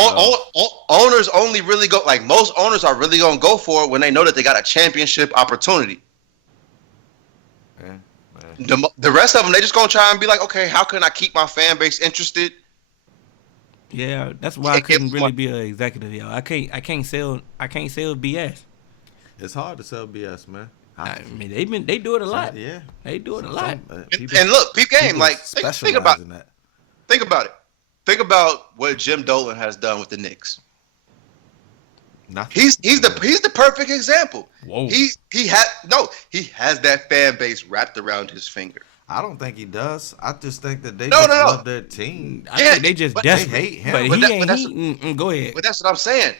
owners only really go, like most owners are really gonna go for it when they know that they got a championship opportunity. Yeah. The rest of them, they just gonna try and be like, okay, how can I keep my fan base interested? Yeah, that's why I couldn't really be an executive, y'all. I can't sell BS. It's hard to sell BS, man. I mean, they do it a lot. Yeah, they do it a lot. And look, peep game. Like think about it. Think about what Jim Dolan has done with the Knicks. Nothing. He's the perfect example. Whoa. He has that fan base wrapped around his finger. I don't think he does. I just think that they love their team. I think they just desperate. They hate him. Go ahead. But that's what I'm saying.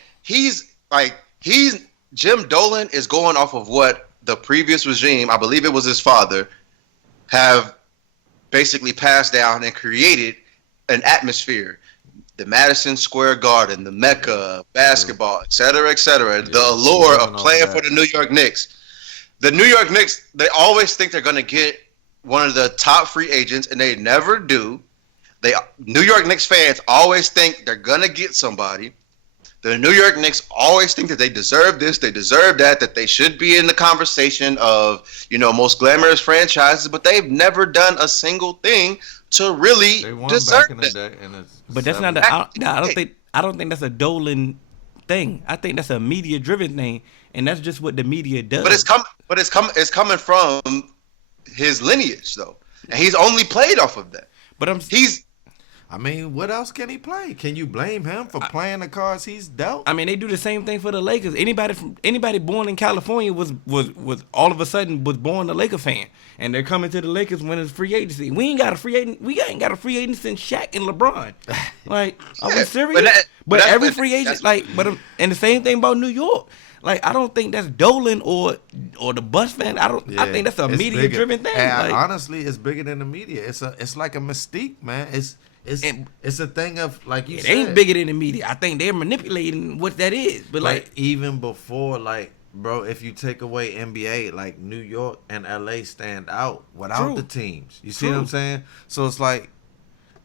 Jim Dolan is going off of what the previous regime, I believe it was his father, have basically passed down and created an atmosphere. The Madison Square Garden, the Mecca, basketball, et cetera, the allure of playing for the New York Knicks. the New York Knicks, they always think they're going to get one of the top free agents, and they never do. New York Knicks fans always think they're going to get somebody. The New York Knicks always think that they deserve this, they deserve that they should be in the conversation of, most glamorous franchises, but they've never done a single thing to really deserve it. But that's not I don't think that's a Dolan thing. I think that's a media driven thing, and that's just what the media does. But it's coming from his lineage though. And he's only played off of that. But what else can he play? Can you blame him for playing the cards he's dealt? They do the same thing for the Lakers. Anybody born in California was all of a sudden was born a Laker fan, and they're coming to the Lakers when it's free agency. We ain't got a free agent. We ain't got a free agent since Shaq and LeBron. Like, are we serious? But every free agent, and the same thing about New York. Like, I don't think that's Dolan or the Bucks fan. I think that's a media driven thing. And honestly, it's bigger than the media. It's like a mystique, man. It's a thing of, like you said. It ain't bigger than the media. I think they're manipulating what that is. But like even before, bro, if you take away NBA, like New York and LA stand out without the teams. You see what I'm saying? So it's like,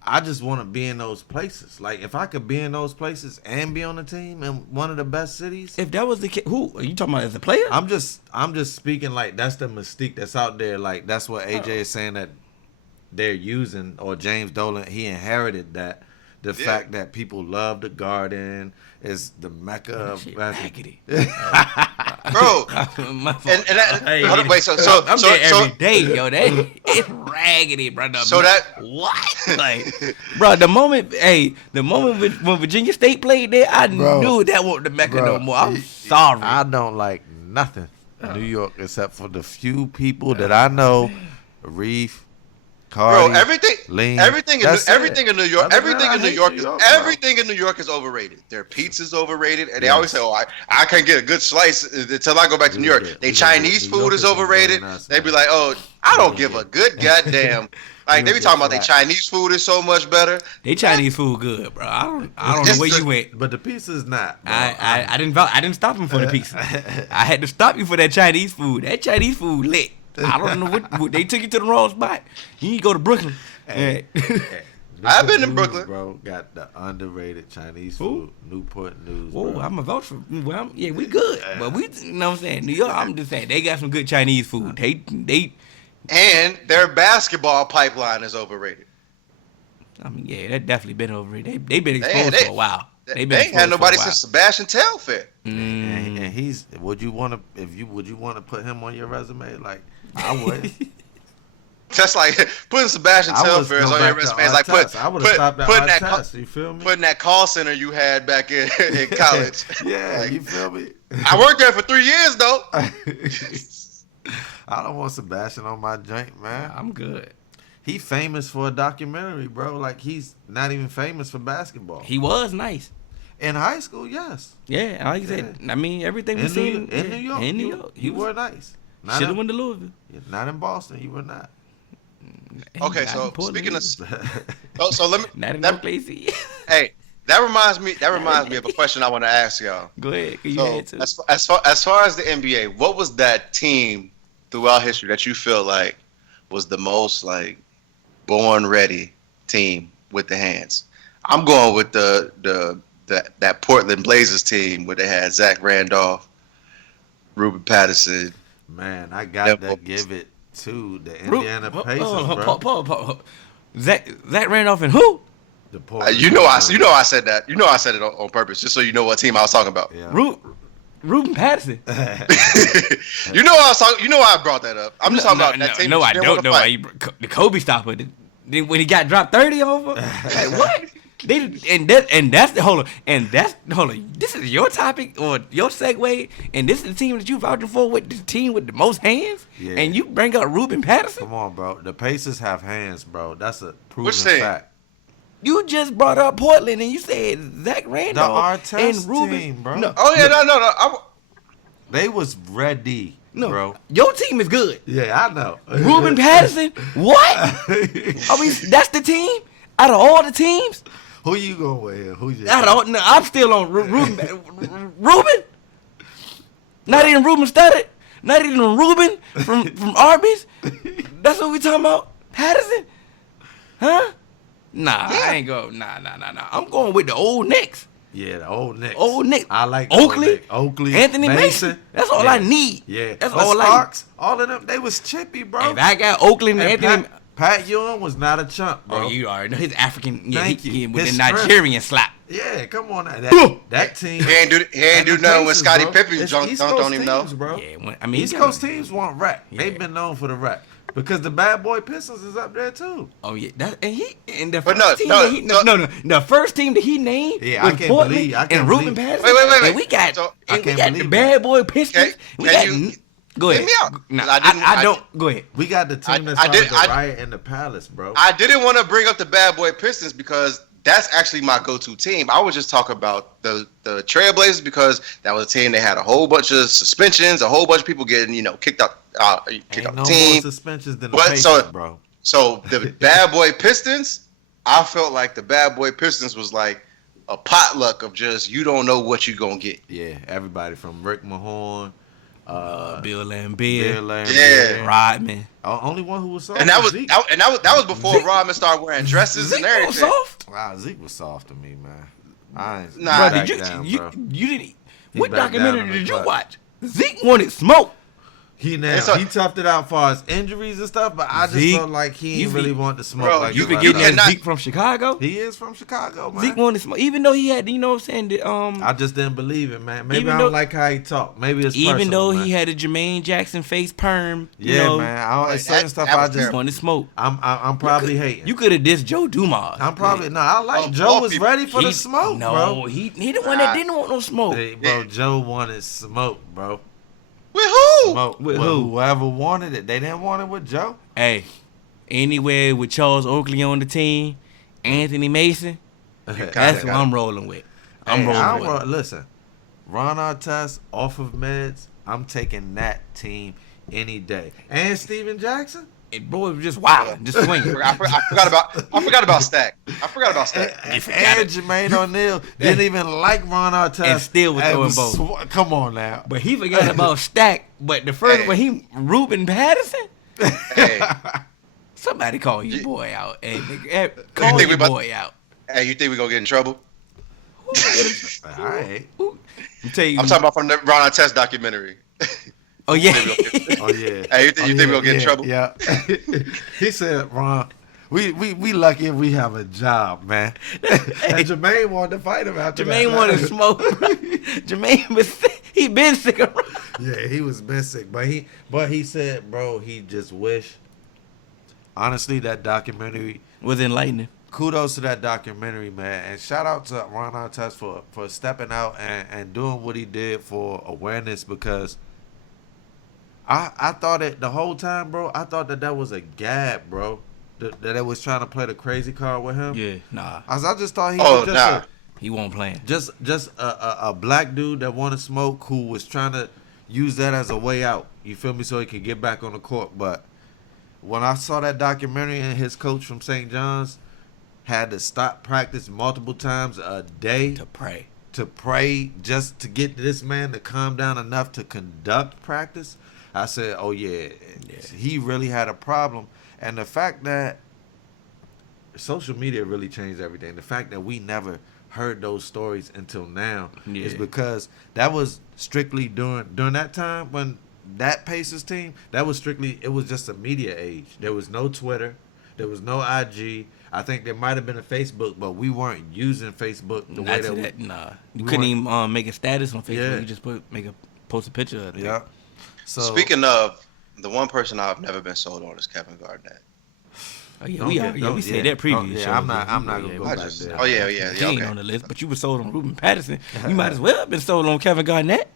I just want to be in those places. Like, if I could be in those places and be on the team in one of the best cities. If that was the case, who are you talking about as a player? I'm just speaking like that's the mystique that's out there. Like, that's what AJ is saying that they're using, or James Dolan, he inherited that. The fact that people love the Garden is the mecca of basketball. Bro, wait, so I'm there every day, yo. It's raggedy, brother. So that what? Like, bro, the moment when Virginia State played there, I knew that wasn't the mecca no more. I'm sorry. I don't like nothing New York except for the few people that I know. Reef, Cardi, bro, everything in New York is overrated. Their pizza's overrated, and they always say, "Oh, I can't get a good slice until I go back to New York." Their Chinese food is overrated. They be like, "Oh, I don't give a good goddamn." Like, they be talking about their Chinese food is so much better. They Chinese food good, bro. I don't know where you went, but the pizza's not. Bro. I didn't stop him for the pizza. I had to stop you for that Chinese food. That Chinese food lit. I don't know what they took you to the wrong spot. You need to go to Brooklyn. Hey. I've been in Brooklyn, bro. Got the underrated Chinese food. Newport News. Whoa, I'm a vouch for. Well, we good, but you know what I'm saying. New York, I'm just saying they got some good Chinese food. They and their basketball pipeline is overrated. That definitely been overrated. They've been exposed for a while. They ain't had nobody since Sebastian Telfair. And he's. Would you want to put him on your resume? Like, I would. That's like putting Sebastian Telfair on your resume. It's like putting that call center you had back in college. Yeah, like, you feel me? I worked there for 3 years though. I don't want Sebastian on my joint, man. I'm good. He famous for a documentary, bro. Like, he's not even famous for basketball. He was nice. In high school, yes. Yeah, like you said, everything we seen in New York. In New York, he were nice. Should have went to Louisville. Not in Boston, he were not. Okay, so speaking of, so let me. Not in Oklahoma. Hey, that reminds me of a question I want to ask y'all. Go ahead. As far as the NBA, what was that team throughout history that you feel like was the most like born ready team with the hands? I'm going with that Portland Blazers team where they had Zach Randolph, Ruben Patterson. Man, I got to give it to the Indiana Pacers, bro. Zach Randolph and who? The Portland. I said that. I said it on purpose, just so you know what team I was talking about. Yeah. Ruben Patterson. You know why I brought that up. I'm just talking about that team. No, I don't know why the Kobe stopper. Then when he got dropped 30 over, like, what? This is your topic or your segue, and this is the team that you vouching for with the team with the most hands, and you bring up Ruben Patterson. Come on, bro. The Pacers have hands, bro. That's a proven fact. You just brought up Portland and you said Zach Randolph and Ruben. Team, bro. No. Oh yeah, no. They was ready, bro. Your team is good. Yeah, I know. Ruben Patterson, what? That's the team out of all the teams. Who you going with here? Who you? I'm still on Ruben. Ruben? Not even Ruben Studdard? Not even Ruben from Arby's. That's what we talking about. Patterson, huh? Nah, I ain't go. Nah. I'm going with the old Knicks. Yeah, the old Knicks. Old Knicks. I like Oakley, Anthony Mason. That's all I need. Yeah, that's all all Sparks, all of them, they was chippy, bro. If I got Oakley and Anthony. Pat Ewing was not a chump, bro. Oh, you already know his African. Yeah, Thank you. With His the Nigerian slap. Yeah, come on. That team. He ain't do nothing when Scottie Pippen It's dunked East on Coast him, though. teams, bro. Yeah, I mean, East Coast teams want rap. Yeah. They've been known for the rap. Because the bad boy Pistons is up there too. Oh yeah, the first team that he named was Portland and Ruben Patterson. Wait. And we got the bad boy Pistons. Go ahead. Hear me out. No, I don't. Go ahead. We got the team that started the riot in the Palace, bro. I didn't want to bring up the bad boy Pistons because that's actually my go-to team. I was just talking about the Trailblazers because that was a team that had a whole bunch of suspensions, a whole bunch of people getting kicked out the team. More suspensions than the Pacers, bro. So the bad boy Pistons, I felt like the bad boy Pistons was like a potluck of just you don't know what you're gonna get. Yeah, everybody from Rick Mahorn. Bill Laimbeer, yeah, Rodman. Only one who was soft. And that was Zeke. that was before Rodman started wearing dresses Zeke and everything. Was soft? Wow, Zeke was soft to me, man. Nah, bro, you didn't. What documentary did you watch? Zeke wanted smoke. He toughed it out for his injuries and stuff, but I just felt like he didn't really want to smoke. Like you forget that Zeke from Chicago? He is from Chicago, man. Zeke wanted to smoke, even though he had, you know what I'm saying? I just didn't believe it, man. Maybe I don't like how he talked. Maybe it's even personal, though man. he had a Jermaine Jackson face perm. Man. Certain stuff I just wanted to smoke. I'm probably hating. You could have dissed Joe Dumas. I'm probably I like Joe was ready for the smoke, bro. No, he the one that didn't want no smoke. Hey, bro, Joe wanted smoke, bro. With who? Smoke. With who? Whoever wanted it. They didn't want it with Joe. Hey, anywhere with Charles Oakley on the team, Anthony Mason, that's who I'm rolling with. Listen, Ron Artest off of meds, I'm taking that team any day. And Steven Jackson? Bro, it was just wild, just swinging. I forgot about Stack. And Jermaine O'Neal didn't even like Ron Artest. And still was throwing both. Come on now. But he forgot about Stack. But the first one, Ruben Patterson? Hey. Somebody call your boy out. Hey, nigga, call your boy out. Hey, you think we gonna get in trouble? All right. I'm talking about from the Ron Artest documentary. Oh yeah. Hey, you think we're gonna get in trouble? Yeah. He said, Ron, we lucky if we have a job, man. And Jermaine wanted to fight him after that. Jermaine wanted to smoke. Jermaine was sick. He been sick of Yeah, he was been sick. But he said, bro, he just wished. Honestly, that documentary was enlightening. Kudos to that documentary, man. And shout out to Ron Artest for stepping out and doing what he did for awareness, because I thought it the whole time, bro. I thought that was a gag, bro. That it was trying to play the crazy card with him. Yeah, nah. I just thought he was just he won't play. Just a black dude that wanted smoke, who was trying to use that as a way out. You feel me? So he could get back on the court. But when I saw that documentary and his coach from St. John's had to stop practice multiple times a day to pray just to get this man to calm down enough to conduct practice, I said, oh, yeah, he really had a problem. And the fact that social media really changed everything, the fact that we never heard those stories until now is because that was strictly during that time when that Pacers team, it was just a media age. There was no Twitter. There was no IG. I think there might have been a Facebook, but we weren't using Facebook the way that Nah. You couldn't even make a status on Facebook. Yeah. You just post a picture of it. Yeah. So, speaking of, the one person I've never been sold on is Kevin Garnett. Oh yeah, we said that previous show. I'm not gonna go back there. Oh yeah. He ain't on the list, but you were sold on Ruben Patterson. You might as well have been sold on Kevin Garnett.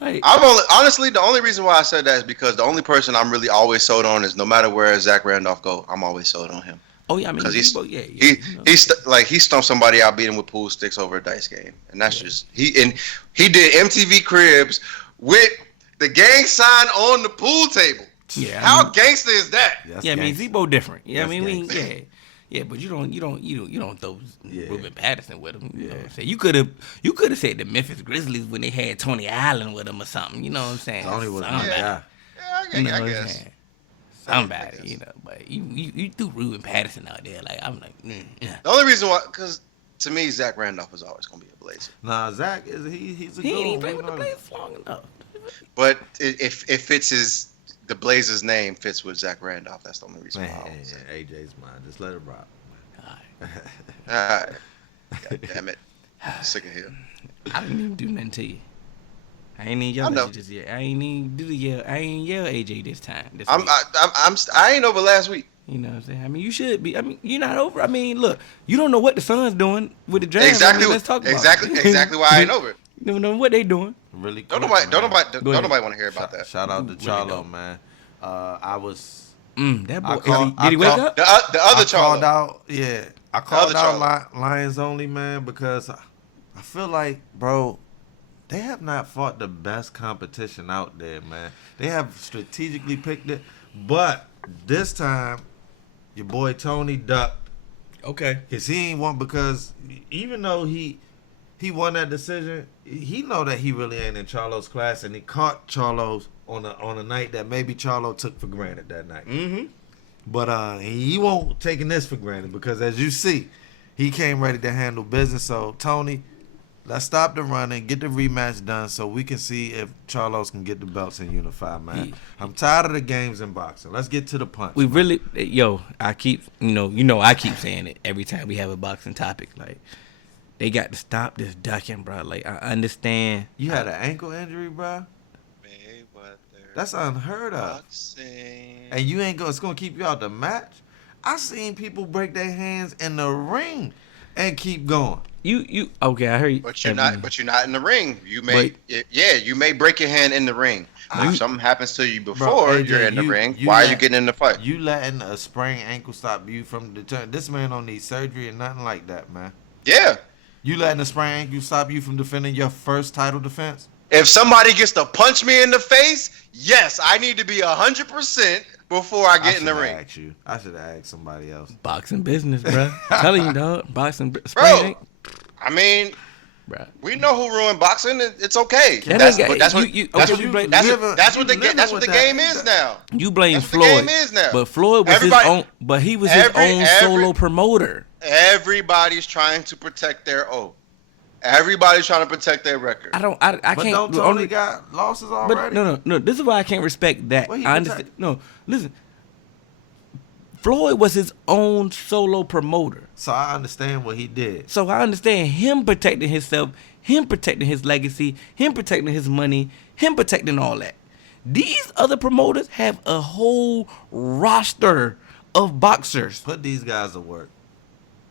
Like, honestly, the only reason why I said that is because the only person I'm really always sold on is no matter where Zach Randolph go, I'm always sold on him. Oh yeah, I mean, he stumped somebody out, beat him with pool sticks over a dice game, and that's just he did MTV Cribs with the gang sign on the pool table. Yeah, how gangster is that? I mean, Zebo different. Yeah, but you don't throw Ruben Patterson with him. You know what I'm saying? You could have said the Memphis Grizzlies when they had Tony Allen with them or something. You know what I'm saying? Tony was my guy. guess. Somebody, but you threw Ruben Patterson out there. Like, I'm like, yeah. The only reason why, because to me, Zach Randolph is always going to be a Blazer. Nah, Zach he's a good one. He ain't played with the Blazers long enough. But if fits the Blazers name fits with Zach Randolph, that's the only reason why. AJ's mine. Just let it rock. All Alright. God damn it. I'm sick of him. I didn't even do nothing to you. I ain't even yell at you just yet. I ain't even yell AJ this time. I ain't over last week. You know what I'm saying? I mean, you should be. I mean, you're not over. I mean, look, you don't know what the Suns doing with the draft. Exactly. Let's talk about exactly why I ain't over it. You don't know what they doing. Really Don't quick, nobody want to hear about that. Shout out to Charlo, man. I was. That boy. Did he wake up? The other Charlo. I called out Lions only, man, because I feel like, bro, they have not fought the best competition out there, man. They have strategically picked it, but this time, your boy Tony ducked. Okay. Because he ain't won, because even though he won that decision, he know that he really ain't in Charlo's class, and he caught Charlo's on a night that maybe Charlo took for granted that night. Mm-hmm. But he won't taking this for granted, because as you see, he came ready to handle business. So Tony, let's stop the running, get the rematch done, so we can see if Charlos can get the belts and unify, man. I'm tired of the games in boxing. Let's get to the punch. We really, I keep, I keep saying it every time we have a boxing topic. Like, they got to stop this ducking, bro. Like, I understand. You had an ankle injury, bro? That's unheard of. Boxing. And you ain't it's gonna keep you out the match. I seen people break their hands in the ring and keep going. You okay? I heard you. But you're not in the ring. You may break your hand in the ring. If something happens to you before AJ, you're in the ring, why are you getting in the fight? You letting a sprained ankle stop you from deterring? This man don't need surgery and nothing like that, man. Yeah. You letting a sprained ankle stop you from defending your first title defense? If somebody gets to punch me in the face, yes, I need to be 100% before I get in the ring. I should have asked somebody else. Boxing business, bro. Telling you, dog. Boxing, bro. I mean, bro, we know who ruined boxing. It's okay. That's what the game is now. You blame Floyd, but Floyd was his own. But he was his own solo promoter. Everybody's trying to protect their own. Everybody's trying to protect their record. I but can't. Don't Tony got losses already? But no. This is why I can't respect that. I understand. No, listen. Floyd was his own solo promoter. So I understand what he did. So I understand him protecting himself, him protecting his legacy, him protecting his money, him protecting all that. These other promoters have a whole roster of boxers. Put these guys to work.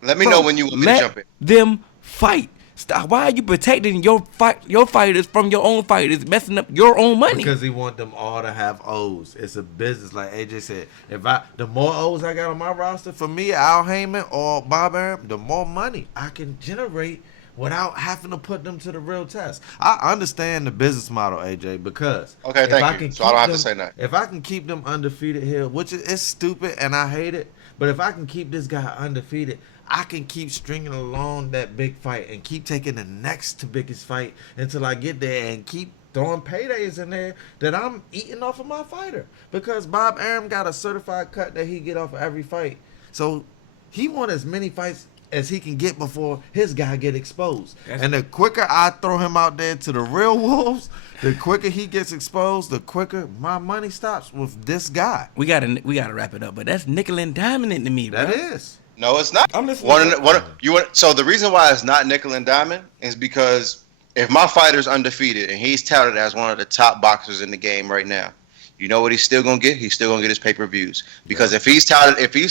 Let me know when you want me to jump in. Let them fight. Stop. Why are you protecting your fighters from your own fighters, messing up your own money? Because he want them all to have O's. It's a business, like AJ said. The more O's I got on my roster, for me, Al Heyman or Bob Arum, the more money I can generate without having to put them to the real test. I understand the business model, AJ, because thank you. So I don't have to say that. If I can keep them undefeated here, which is stupid and I hate it, but if I can keep this guy undefeated, I can keep stringing along that big fight and keep taking the next to biggest fight until I get there and keep throwing paydays in there that I'm eating off of my fighter. Because Bob Arum got a certified cut that he get off of every fight. So he want as many fights as he can get before his guy get exposed. And the quicker I throw him out there to the real wolves, the quicker he gets exposed, the quicker my money stops with this guy. We gotta wrap it up, but that's nickel and diamond to me, bro. That is. No, it's not. I'm listening. So the reason why it's not nickel and diamond is because if my fighter's undefeated and he's touted as one of the top boxers in the game right now, you know what he's still gonna get? He's still gonna get his pay-per-views. Because if he's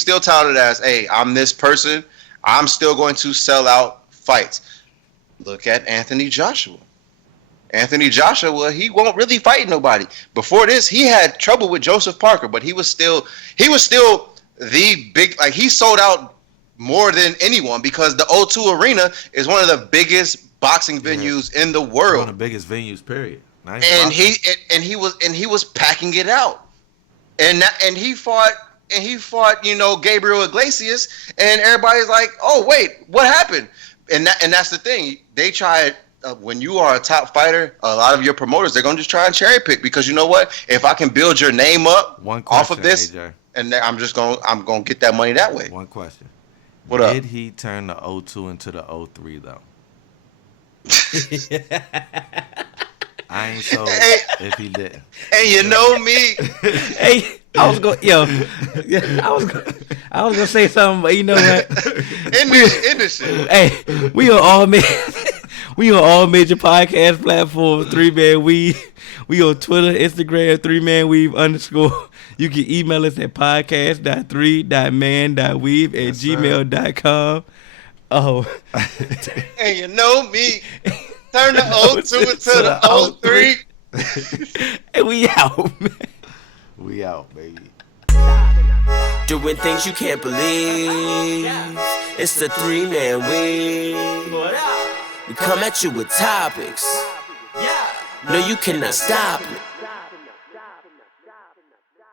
still touted as, hey, I'm this person, I'm still going to sell out fights. Look at Anthony Joshua. Anthony Joshua, he won't really fight nobody. Before this, he had trouble with Joseph Parker, but he was still the big, like, he sold out more than anyone because the O2 Arena is one of the biggest boxing venues in the world. One of the biggest venues, period. And he was packing it out. And he fought, Gabriel Iglesias, and everybody's like, "Oh, wait, what happened?" And that's the thing. They tried when you are a top fighter, a lot of your promoters, they're gonna just try and cherry pick because you know what? If I can build your name up off of this, AJ. And I'm gonna get that money that way. One question. What up? Did he turn the 02 into the 03 though? I ain't sold if he didn't. Hey, you know me. Hey, I was gonna say something, but you know what? In this shit. Hey, we on all major podcast platforms. 3Man Weave. We on Twitter, Instagram, 3manweave _. You can email us at podcast.3.man.weave@gmail.com. Oh. And you know me. Turn the 02 into the 03. And we out, man. We out, baby. Doing things you can't believe. It's the 3-man weave. We come at you with topics. No, you cannot stop it.